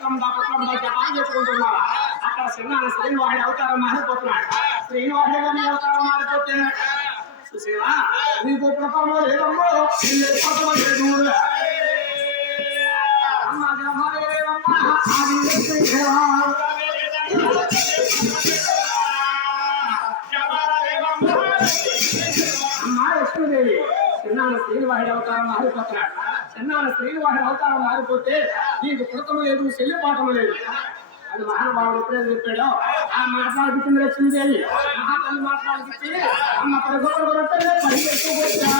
Japan చేసుకుంటున్నావా? అక్కడ చిన్న శ్రీనివాడి అవతారం మారిపోతున్నాడు. శ్రీనివాడి గారి అవతారం మారిపోతే చూసేవా నీకు ప్రపంచం లేదమ్మో లేదు అమ్మ లేదమ్మా అమ్మా లక్ష్మీదేవి చిన్నాన్న శ్రీనివాడి అవతారం మారిపోతున్నాడు. చిన్నాన్న శ్రీనివాడి అవతారం మారిపోతే నీకు పుడతం లేదు, చెల్లిపాటం లేదు అది మహానుభావుడు ఎప్పుడైతే చెప్పాడో ఆ మాట్లాడుతుంది లక్ష్మీదేవి. మహాతల్లి మాట్లాడుతుంది అమ్మ పరిగెత్తుకొచ్చా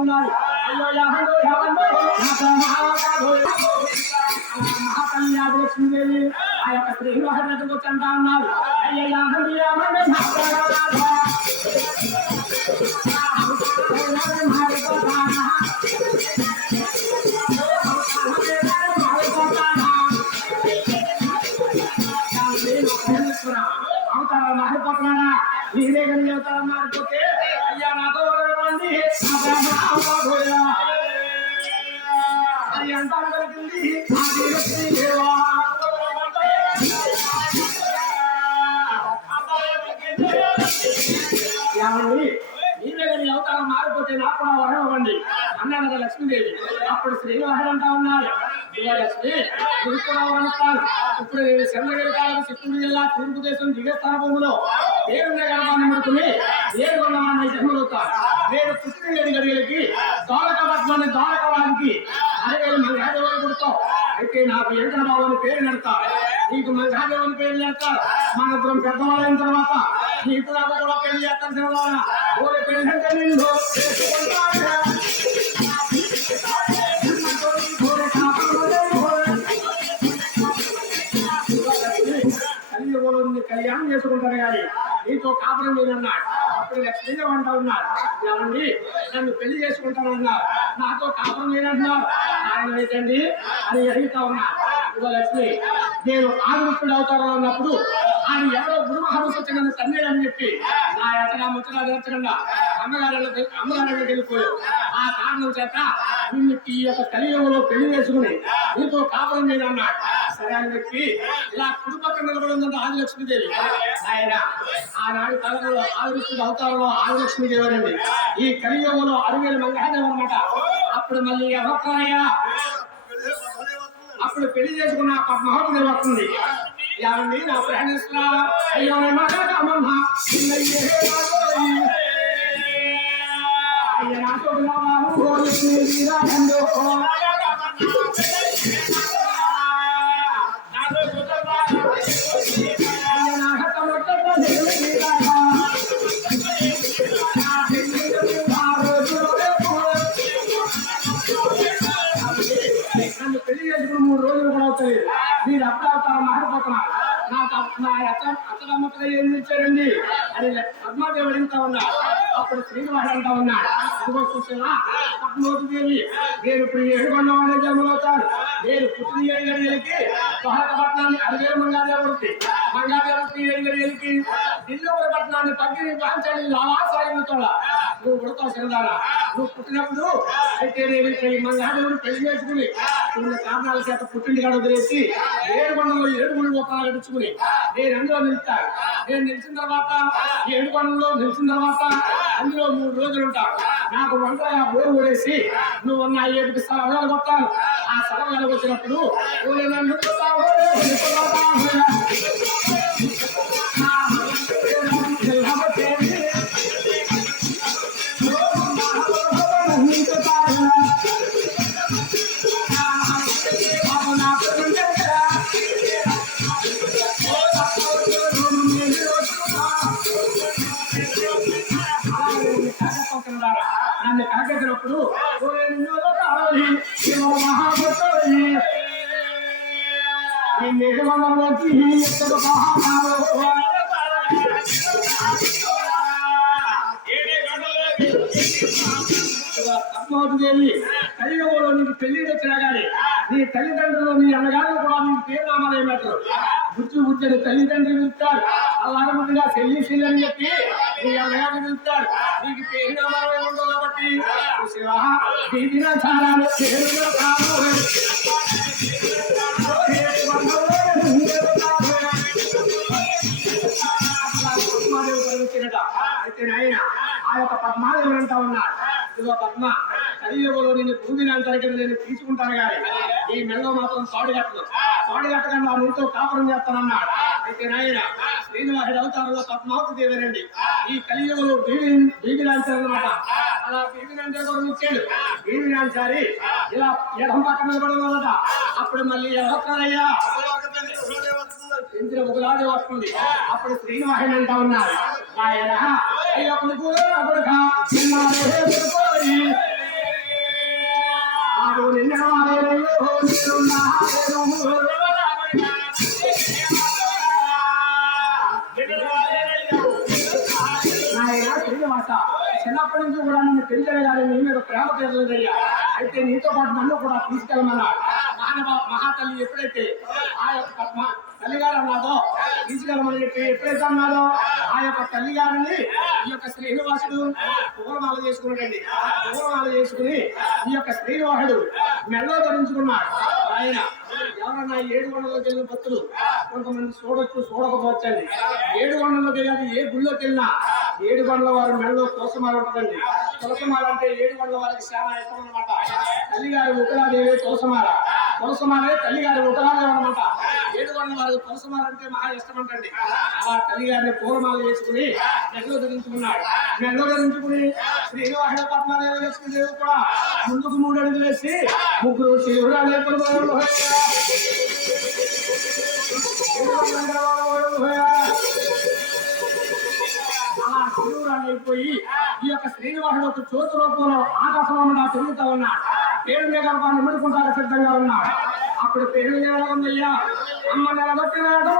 ఉన్నాడు. మహాతల్లి లక్ష్మీదేవి ఆ యొక్క శ్రీనివాసుడు కూర్చుంటా ఉన్నారు. అయ్యా అవతారాలు మారిపోతున్నాడా? నీరే కానీ అవతారం మారిపోతే అయ్యా నాతో అంతా కలిగింది నీరే కానీ అవతారం మారిపోతే నాకు కూడా వరవండి అన్నాడు కదా లక్ష్మీదేవి. అప్పుడు శ్రీనివాసుడు అంటా ఉన్నాడు లక్ష్మి అనుకున్నాను. ఇప్పుడు నేను చంద్రగిరి కాలం చిత్తూరు జిల్లా తూర్పు దేశం దిగస్థాన భూమిలో దేవుని గర్భాన్ని ముడుకుని దేవుని జన్మలవుతాను. నేను పుట్టిన గడియలకి ద్వారకాపట్నాన్ని ద్వారకడానికి అరవేలు మంగాదేవుని పుడతావు. అయితే నాకు ఎంకన బాబు పేరు నెడతా, నీకు మంగాదేవుని పేరు నెడతారు. మన ఇద్దరం పెద్దవాళ్ళైన తర్వాత నీకు నాకు కూడా పెళ్లి చేస్తాను. ఓరే పెళ్లి అంటే నిన్ను కళ్యాణం చేసుకుంటారు కానీ నీతో కాపురం లేదన్నాడు. అప్పుడు లక్ష్మీగా అంటా ఉన్నారు ఏమండి నన్ను పెళ్లి చేసుకుంటానన్నారు, నాతో కాపురం లేదంటున్నారు. కారణం ఏంటండి అని అడుగుతా ఉన్నారు. ఇదిగో లక్ష్మి నేను ఆదిపుత్రుడు అవుతాను అన్నప్పుడు ఆయన ఎవరో గురు మహర్షి వచ్చి నన్ను తన్నేడని చెప్పి నా ఎత్తగా ముచ్చగా నేర్చకుండా అమ్మగారికి వెళ్ళిపోయావు. ఆ కారణం చేత నిన్ను ఈ యొక్క కలియుగంలో పెళ్లి చేసుకుని నీతో కాపురం లేదన్నాడు. సరే అని చెప్పి ఇలా కుటుంబం నిలబడిందంటే ఆదిలక్ష్మీదేవి. ఆయన ఆనాడు కాలంలో ఆదిపుత్రుడు అవతారంలో ఆదిలక్ష్మీదేవి అండి. ఈ కలియుగంలో 6,000 మంగాదేవి అనమాట. అప్పుడు మళ్ళీ ఎవరయ్యా అప్పుడు పెళ్లి చేసుకున్న పద్మావతి వస్తుంది. ఏమండి నా ప్రాణేశ్వర అయ్యో నన్ను పెళ్లి చేసుకుని 3 రోజులు కూడా అవుతాయి. మీరు అప్పుడు మారిపోతున్నారు. నాకు నా అత్తమ్మగా ఏం ఇచ్చారండి అని పద్మాదేవి అడుగుతా ఉన్నాడు. అప్పుడు శ్రీనివాడు అంటా ఉన్నాడు ఇదిగో చూసేవా పద్మావతిదేవి నేను ఇప్పుడు 7 జన్మలవుతాను. నేను పుట్టిన 7 గడియలకి పట్నాన్ని 6,000 మంగాదేవుడికి 7 గడియలకి ఢిల్లీ పట్నాన్ని తగ్గి పాంచాలి లావాసాయంతో నువ్వు పుడతావు చిన్నదారా. నువ్వు పుట్టినప్పుడు అయితే నేను ఈ మంగాదేవుడు పెళ్లి చేసుకుని కొన్ని కారణాల చేత పుట్టింటి కాడ వదిలేసి 7 కొండల్లో 7 గుడి గొప్పలు గడుచుకుని నేను అందులో నిలుస్తాను. నేను నిలిచిన తర్వాత 7 కొండల్లో నిలిచిన తర్వాత అందులో 3 రోజులు ఉంటాను. నాకు వంటగా బోరు కొడేసి నువ్వు నా 7 స్థలాలు కొట్టాను. ఆ స్థలాలకు వచ్చినప్పుడు నన్ను నన్ను కాకెత్తినప్పుడు పద్మావతిదేవి కలియుగంలో నీకు పెళ్లి వచ్చినా కానీ నీ తల్లిదండ్రులు నీ అన్నగారు కూడా నీకు పేరు నామాలు ఏమంటారు. బుజ్జి బుజ్జని తల్లిదండ్రులు ఇస్తారు. అలాగముగా చెల్లి చెల్లి అని చెప్పి నీ అమ్మగారిని పిలుస్తాడు. నీకు పేరు నామాలు ఉండవు కాబట్టి శివ దీనిలో చాలా పేరులో కాదు అయితే నాయన ఆ యొక్క పద్మాదేవుడు అంటా ఉన్నాడు. ఇదిగో పద్మ, కలియుగంలో నేను భూమిని అంతరికం నేను తీసుకుంటాను కానీ ఈ మెల్లో మాత్రం తోడుగట్టగా నా నీతో కాపురం చేస్తానన్నాడు. అయితే నాయన శ్రీనివాసుడు అవతారంలో పద్మావతి దేవేనండి ఈ కలియుగంలో బీబీనాంచారు అనమాట. అలా బీబీనాంచారు కూడా ఇచ్చాడు. బీబీనాంచారి ఇలా ఎడం పక్కన నిలబడమన్నట. అప్పుడు మళ్ళీ ఎవరయ్యా పెంచిన ఒకలాగే వస్తుంది. అప్పుడు శ్రీనివాసుడు అంటా ఉన్నారు, ఆయన అయ్యప్పుడు కూడా శ్రీనివాస చిన్నప్పటి నుంచి కూడా నిన్ను పెంచారు కానీ నీ మీద ప్రేమ తీరలేదయ్యా. అయితే నీతో పాటు నన్ను కూడా తీసుకెళ్ళమన్నాడు. మహాతల్లి ఎప్పుడైతే ఆ యొక్క తల్లిగారు అన్నాదో తీసుకెళ్ళమని చెప్పి ఎప్పుడైతే అన్నాదో ఆ యొక్క తల్లిగారిని ఈ యొక్క శ్రీనివాసుడు పూలమాల చేసుకున్నాడండి. పూలమాల చేసుకుని ఈ యొక్క శ్రీనివాసుడు మెల్లో ధరించుకున్నాడు. ఆయన ఎవరన్నా 7 కొండలోకి వెళ్ళిన భక్తులు కొంతమంది చూడకపోవచ్చండి. 7 కొండలోకి వెళ్ళి ఏ గుళ్ళోకి వెళ్ళినా 7 కొండల వారి మెడలో తులసిమాల ఉంటుందండి. తులసిమాల అంటే 7 కొండల వారికి చాలా ఇష్టం అనమాట. తల్లిగారి ఉకలాదేవి తులసిమాలే తల్లిగారి ఉకలాదేవి అనమాట. 7 కొండల వారికి తులసిమాల అంటే మహా ఇష్టం అంటండి. ఆ తల్లిగారిని పూలమాల వేసుకుని మెడలో ధరించుకున్నాడు. మెడలో ధరించుకుని శ్రీనివాసుడు పద్మాదేవి లక్ష్మీదేవి కూడా ముందుకు 3 అడుగులు వేసి ముగ్గురు శివురాలు అయిపోయి ఈ యొక్క శ్రీనివాసుడు ఒక జ్యోతి రూపంలో ఆకాశంలో తిరుగుతా ఉన్నాడు. పేరు మీద నిమ్ముడుకుంటారు సిద్ధంగా ఉన్నాడు. అప్పుడు పేరు ఉందయ్యా అమ్మ నిలబెట్టినాడు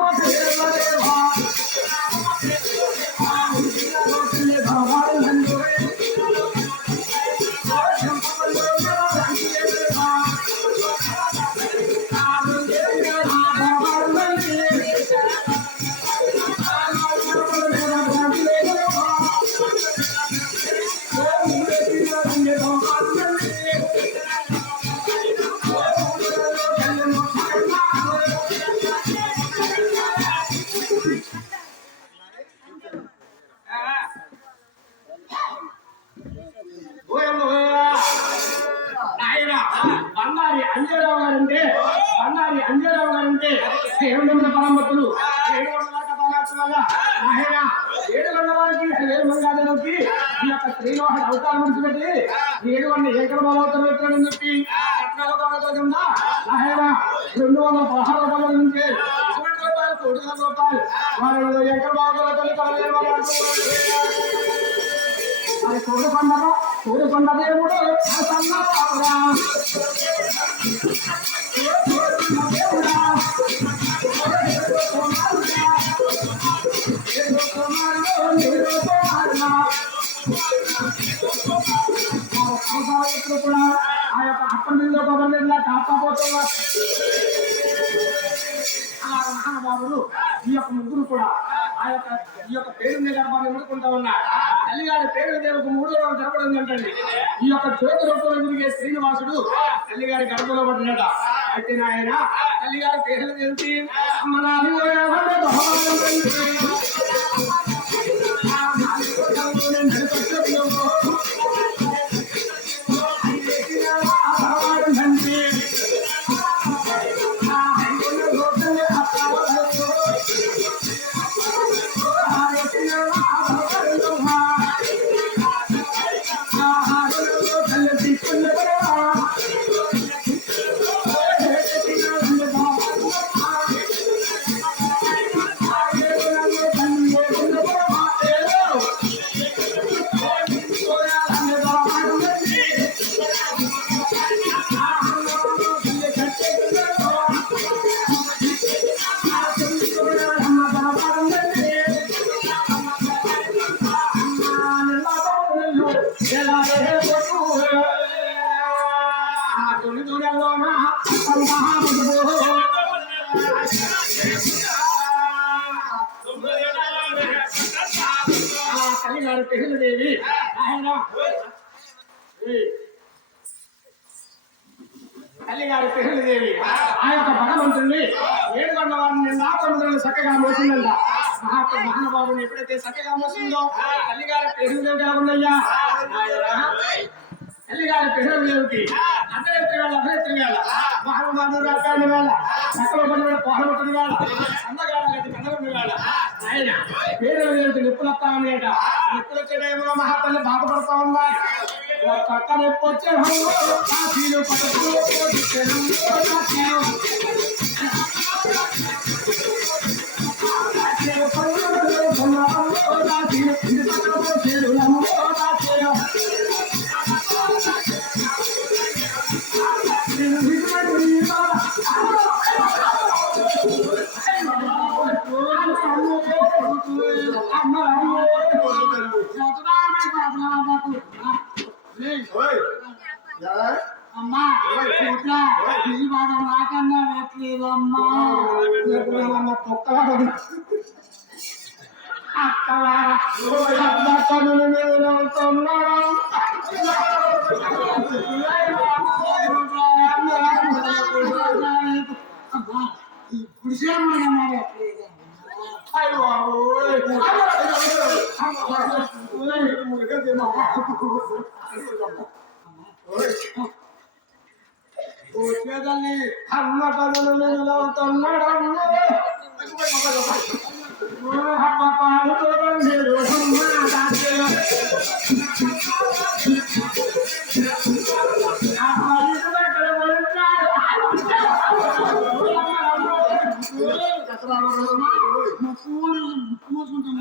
బండారి అంజరావు గారంటే దేవుడు పరమతులు 7 గంటల వారికి మంగాదేవికి ఈ యొక్క శ్రీనివాసుడు అవతారం విడిచిపెట్టి 7 గంటల ఏకరమాల అవతారం పెట్టాడని చెప్పి 216 రూపాయల నుంచి 20 రూపాయలు 1,000 రూపాయలు వారు ఏకరమాల కోరుకొండ దేవుడు కూడా ఆ యొక్క అప్పటిలో గవర్నమెంట్ కాకపోతున్నా మహానుభావులు ఈ యొక్క ముగ్గురు కూడా ఈ యొక్క పేరు మీద ఎదుర్కొంటా ఉన్నారు. తల్లిగారి పేరు దేవుకు 3 రోజులు జరపడం ఏంటండి. ఈ యొక్క జ్యోతి రూపంలో తిరిగే శ్రీనివాసుడు తల్లిగారి గర్భంలో పడినట. అయితే ఆయన తల్లిగారి పేరు తెలిసి పెహ్లదేవి ఆయన తల్లి గారి పెహ్లదేవి ఆ యొక్క భగవంతుడిని ఏడుగొండ వారిని నాతొమ్మిది చక్కగా మోసిందంట. మహానుభావుని ఎప్పుడైతే చక్కగా మోసిందో తల్లి గారి పెహ్లదేవి ఉందయ్యా. తల్లి గారి పెహ్లదేవికి అర్ధరాత్రి వేళ అర్ధరాత్రి వేళ మహానుభావుడు అక్కడ వేళ చక్కగా పడి వేళ పోహమొట్టని వేళ అందగాడ గట్టి కన్నగొండ వేళ ఆయన పెహ్లదేవికి నిప్పులు వస్తా ఉన్నాయట. నిప్పులు వచ్చే టైంలో మహాతల్లి బాధపడతా ఉన్నాయి. పక్కన వచ్చే కాశీలు పక్కన అమ్మా ఈ బాధ నాకన్నా పెట్టలేదమ్మా. వచ్చేదాన్ని అమ్మ కథలు నిలవుతున్నాడు. అమ్మ పాలు చూడండి పూసుకుంటాం